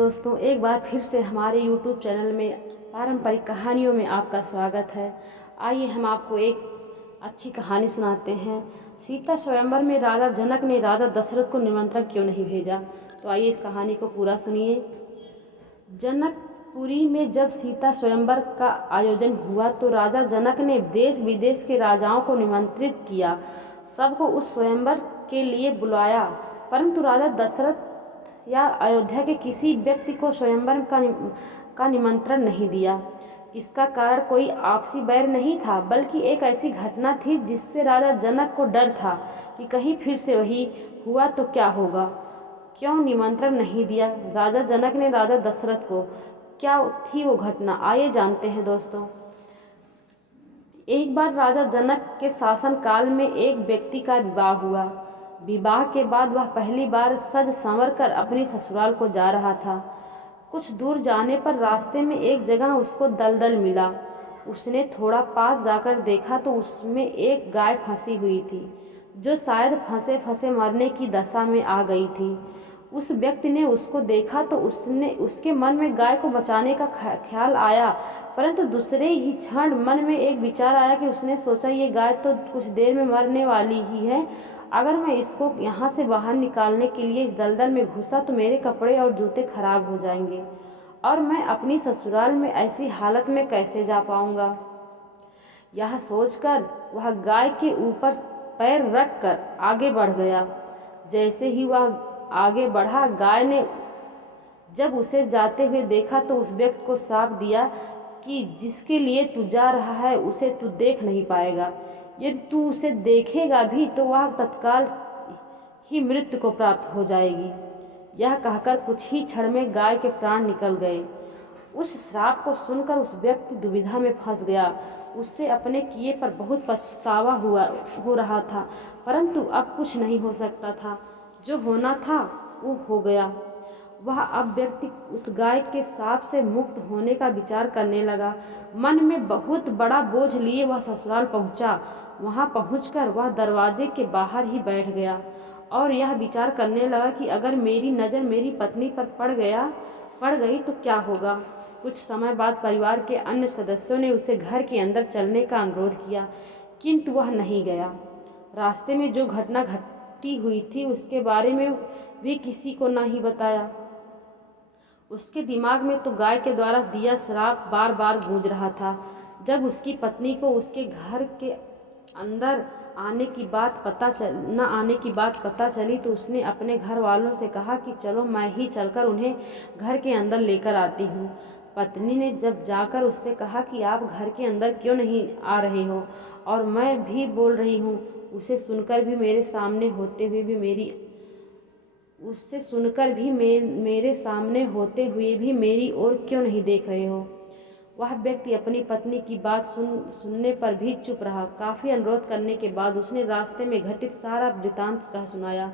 दोस्तों, एक बार फिर से हमारे YouTube चैनल में पारंपरिक कहानियों में आपका स्वागत है। आइए हम आपको एक अच्छी कहानी सुनाते हैं। सीता स्वयंवर में राजा जनक ने राजा दशरथ को निमंत्रण क्यों नहीं भेजा। तो आइए इस कहानी को पूरा सुनिए। जनकपुरी में जब सीता स्वयंवर का आयोजन हुआ तो राजा जनक ने देश विदेश के राजाओं को निमंत्रित किया, सबको उस स्वयंवर के लिए बुलाया, परंतु राजा दशरथ या अयोध्या के किसी व्यक्ति को स्वयंवर का निमंत्रण नहीं दिया। इसका कारण कोई आपसी बैर नहीं था, बल्कि एक ऐसी घटना थी जिससे राजा जनक को डर था कि कहीं फिर से वही हुआ तो क्या होगा। क्यों निमंत्रण नहीं दिया राजा जनक ने राजा दशरथ को? क्या थी वो घटना, आइए जानते हैं दोस्तों। एक बार राजा जनक के शासन काल में एक व्यक्ति का विवाह हुआ। विवाह के बाद वह पहली बार सज संवर कर अपनी ससुराल को जा रहा था। कुछ दूर जाने पर रास्ते में एक जगह उसको दलदल मिला। उसने थोड़ा पास जाकर देखा तो उसमें एक गाय फंसी हुई थी, जो शायद फंसे फंसे मरने की दशा में आ गई थी। उस व्यक्ति ने उसको देखा तो उसके मन में गाय को बचाने का ख्याल आया, परंतु दूसरे ही क्षण मन में एक विचार आया कि उसने सोचा, ये गाय तो कुछ देर में मरने वाली ही है। अगर मैं इसको यहाँ से बाहर निकालने के लिए इस दलदल में घुसा तो मेरे कपड़े और जूते खराब हो जाएंगे और मैं अपनी ससुराल में ऐसी हालत में कैसे जा पाऊंगा। यह सोचकर वह गाय के ऊपर पैर रखकर आगे बढ़ गया। जैसे ही वह आगे बढ़ा, गाय ने जब उसे जाते हुए देखा तो उस व्यक्ति को श्राप दिया कि जिसके लिए तू जा रहा है उसे तू देख नहीं पाएगा। यदि तू उसे देखेगा भी तो वह तत्काल ही मृत्यु को प्राप्त हो जाएगी। यह कहकर कुछ ही क्षण में गाय के प्राण निकल गए। उस श्राप को सुनकर उस व्यक्ति दुविधा में फंस गया। उससे अपने किए पर बहुत पछतावा हो रहा था, परंतु अब कुछ नहीं हो सकता था। जो होना था वो हो गया। वह अब व्यक्ति उस गाय के शाप से मुक्त होने का विचार करने लगा। मन में बहुत बड़ा बोझ लिए वह ससुराल पहुंचा। वहां पहुंचकर वह दरवाजे के बाहर ही बैठ गया और यह विचार करने लगा कि अगर मेरी नज़र मेरी पत्नी पर पड़ गई तो क्या होगा। कुछ समय बाद परिवार के अन्य सदस्यों ने उसे घर के अंदर चलने का अनुरोध किया, किंतु वह नहीं गया। रास्ते में जो घटना घटी हुई थी उसके बारे में भी किसी को नहीं बताया। उसके दिमाग में तो गाय के द्वारा दिया श्राप बार बार गूंज रहा था। जब उसकी पत्नी को उसके घर के अंदर न आने की बात पता चली तो उसने अपने घर वालों से कहा कि चलो मैं ही चलकर उन्हें घर के अंदर लेकर आती हूँ। पत्नी ने जब जाकर उससे कहा कि आप घर के अंदर क्यों नहीं आ रहे हो और मैं भी बोल रही हूँ, उसे सुनकर भी मेरे सामने होते हुए भी मेरी ओर क्यों नहीं देख रहे हो। वह व्यक्ति अपनी पत्नी की बात सुनने पर भी चुप रहा। काफी अनुरोध करने के बाद उसने रास्ते में घटित सारा वृतांत कह सुनाया।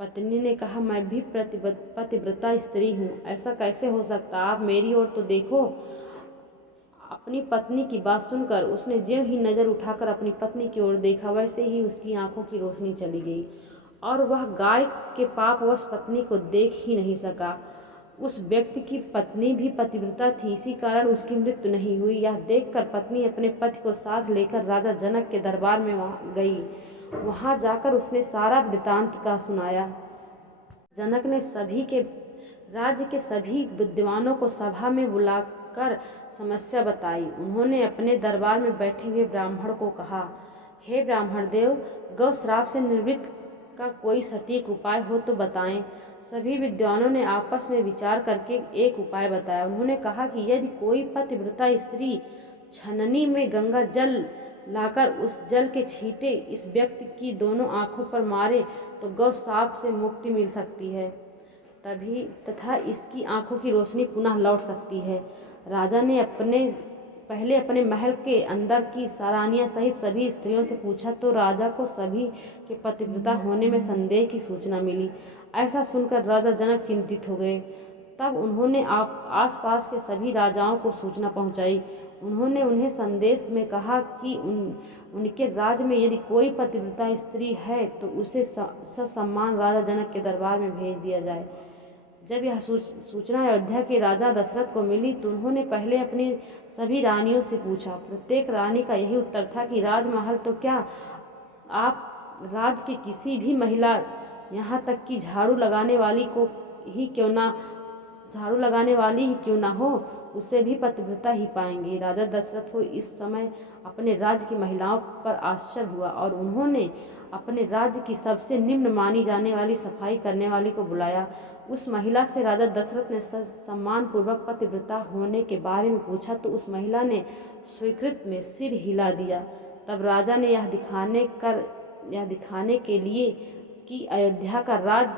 पत्नी ने कहा, मैं भी पतिव्रता स्त्री हूँ, ऐसा कैसे हो सकता, आप मेरी ओर तो देखो। अपनी पत्नी की बात सुनकर उसने ज्यों ही नजर उठाकर अपनी पत्नी की ओर देखा, वैसे ही उसकी आंखों की रोशनी चली गई और वह गाय के पापवश पत्नी को देख ही नहीं सका। उस व्यक्ति की पत्नी भी पतिव्रता थी, इसी कारण उसकी मृत्यु नहीं हुई। यह देखकर पत्नी अपने पति को साथ लेकर राजा जनक के दरबार में गई। वहां जाकर उसने सारा वृतांत का सुनाया। जनक ने राज्य के सभी विद्वानों को सभा में बुलाकर समस्या बताई। उन्होंने अपने दरबार में बैठे हुए ब्राह्मण को कहा, हे ब्राह्मण देव, गौ श्राप से निवृत्त का कोई सटीक उपाय हो तो बताएं। सभी विद्वानों ने आपस में विचार करके एक उपाय बताया। उन्होंने कहा कि यदि कोई पतिव्रता स्त्री छननी में गंगा जल लाकर उस जल के छींटे इस व्यक्ति की दोनों आंखों पर मारे तो गौ श्राप से मुक्ति मिल सकती है तथा इसकी आंखों की रोशनी पुनः लौट सकती है। राजा ने पहले अपने महल के अंदर की सारानियां सहित सभी स्त्रियों से पूछा तो राजा को सभी के पतिव्रता होने में संदेह की सूचना मिली। ऐसा सुनकर राजा जनक चिंतित हो गए। तब उन्होंने आसपास के सभी राजाओं को सूचना पहुंचाई। उन्होंने उन्हें संदेश में कहा कि उनके राज्य में यदि कोई पतिव्रता स्त्री है तो उसे ससम्मान राजा जनक के दरबार में भेज दिया जाए। जब यह सूचना अयोध्या के राजा दशरथ को मिली तो उन्होंने पहले अपनी सभी रानियों से पूछा। प्रत्येक रानी का यही उत्तर था कि राजमहल तो क्या, आप राज्य की किसी भी महिला, यहाँ तक कि झाड़ू लगाने वाली ही क्यों ना हो, उसे भी पतिव्रता ही पाएंगे। राजा दशरथ को इस समय अपने राज्य की महिलाओं पर आश्चर्य हुआ और उन्होंने अपने राज्य की सबसे निम्न मानी जाने वाली सफाई करने वाली को बुलाया। उस महिला से राजा दशरथ ने सम्मान पूर्वक पतिव्रता होने के बारे में पूछा तो उस महिला ने स्वीकृत में सिर हिला दिया। तब राजा ने यह दिखाने के लिए कि अयोध्या का राज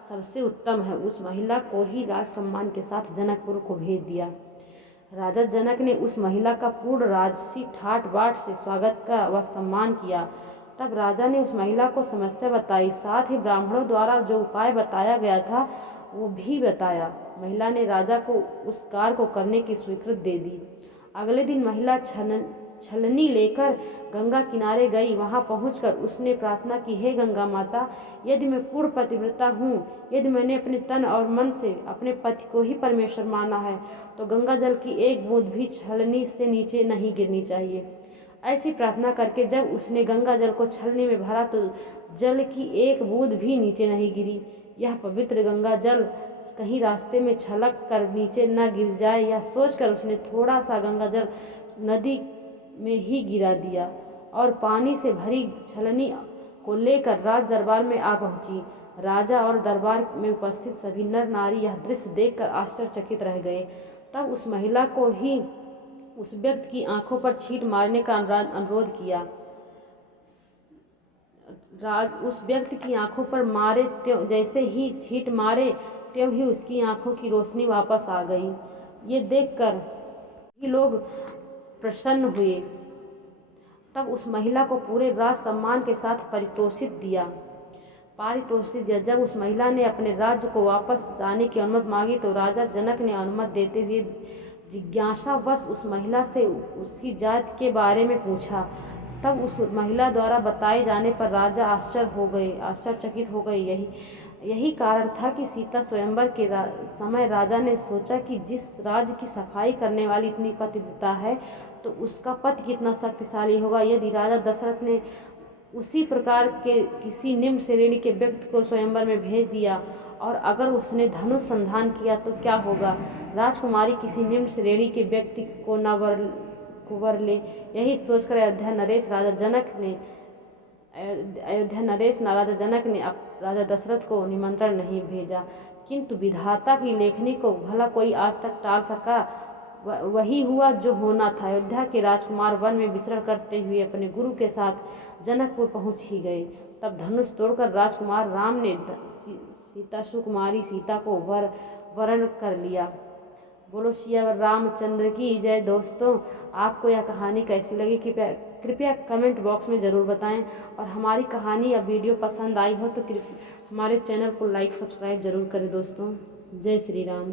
सबसे उत्तम है, उस महिला को ही राज सम्मान के साथ जनकपुर को भेज दिया। राजा जनक ने उस महिला का पूर्ण राजसी ठाट बाट से स्वागत का व सम्मान किया। तब राजा ने उस महिला को समस्या बताई, साथ ही ब्राह्मणों द्वारा जो उपाय बताया गया था वो भी बताया। महिला ने राजा को उस कार्य को करने की स्वीकृति दे दी। अगले दिन महिला छलनी लेकर गंगा किनारे गई। वहां पहुंचकर उसने प्रार्थना की, हे गंगा माता, यदि मैं पूर्ण पतिव्रता हूँ, यदि मैंने अपने तन और मन से अपने पति को ही परमेश्वर माना है, तो गंगा जल की एक बूंद भी छलनी से नीचे नहीं गिरनी चाहिए। ऐसी प्रार्थना करके जब उसने गंगा जल को छलनी में भरा तो जल की एक बूंद भी नीचे नहीं गिरी। यह पवित्र गंगा जल कहीं रास्ते में छलक कर नीचे न गिर जाए, यह सोचकर उसने थोड़ा सा गंगा जल नदी में ही गिरा दिया और पानी से भरी छलनी को लेकर राज दरबार में आ पहुंची। राजा और दरबार में उपस्थित सभी नर नारी यह दृश्य देखकर आश्चर्यचकित रह गए। तब उस महिला को ही उस व्यक्ति की आंखों पर छींट मारने का अनुरोध किया। उस व्यक्ति की आंखों पर मारे त्यों जैसे ही छींट मारे त्यों ही उसकी आंखों की रोशनी वापस आ गई। ये देखकर ही लोग प्रसन्न हुए। तब उस महिला को पूरे राज सम्मान के साथ पारितोषिक दिया। जब उस महिला ने अपने राज्य को वापस जाने की अनुमति मांगी तो राजा जनक ने अनुमति देते हुए जिज्ञासावश उस महिला से उसकी जाति के बारे में पूछा। तब उस महिला द्वारा बताए जाने पर राजा आश्चर्यचकित हो गए। यही कारण था कि सीता स्वयंवर के समय राजा ने सोचा कि जिस राज्य की सफाई करने वाली इतनी पतिव्रता है तो उसका पति कितना शक्तिशाली होगा। यदि राजा दशरथ ने उसी प्रकार के किसी निम्न श्रेणी के व्यक्ति को स्वयंवर में भेज दिया और अगर उसने धनुष संधान किया तो क्या होगा। राजकुमारी किसी निम्न श्रेणी के व्यक्ति को न वर ले। यही सोचकर अयोध्या नरेश राजा जनक ने राजा दशरथ को निमंत्रण नहीं भेजा, किंतु विधाता की लेखनी को भला कोई आज तक टाल सका। वही हुआ जो होना था। अयोध्या के राजकुमार वन में विचरण करते हुए अपने गुरु के साथ जनकपुर पहुंच ही गए। तब धनुष तोड़कर राजकुमार राम ने सुकुमारी सीता को वरण कर लिया। बोलो सिया रामचंद्र की जय। दोस्तों, आपको यह कहानी कैसी लगी कृपया कमेंट बॉक्स में ज़रूर बताएं और हमारी कहानी या वीडियो पसंद आई हो तो हमारे चैनल को लाइक सब्सक्राइब जरूर करें। दोस्तों, जय श्री राम।